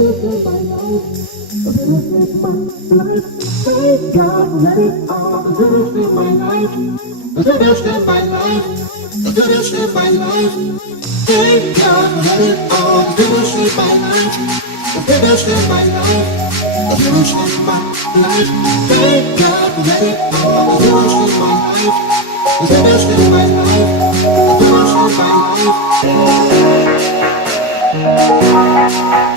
Thank God, let it all. The goodest in my life. The goodest in my life. The goodest in my life. Thank God, let it all. The goodest in my life. The goodest in my life. The goodest in my life. Thank God, let it all. The goodest in my life. The goodest in my life. The goodest in my life.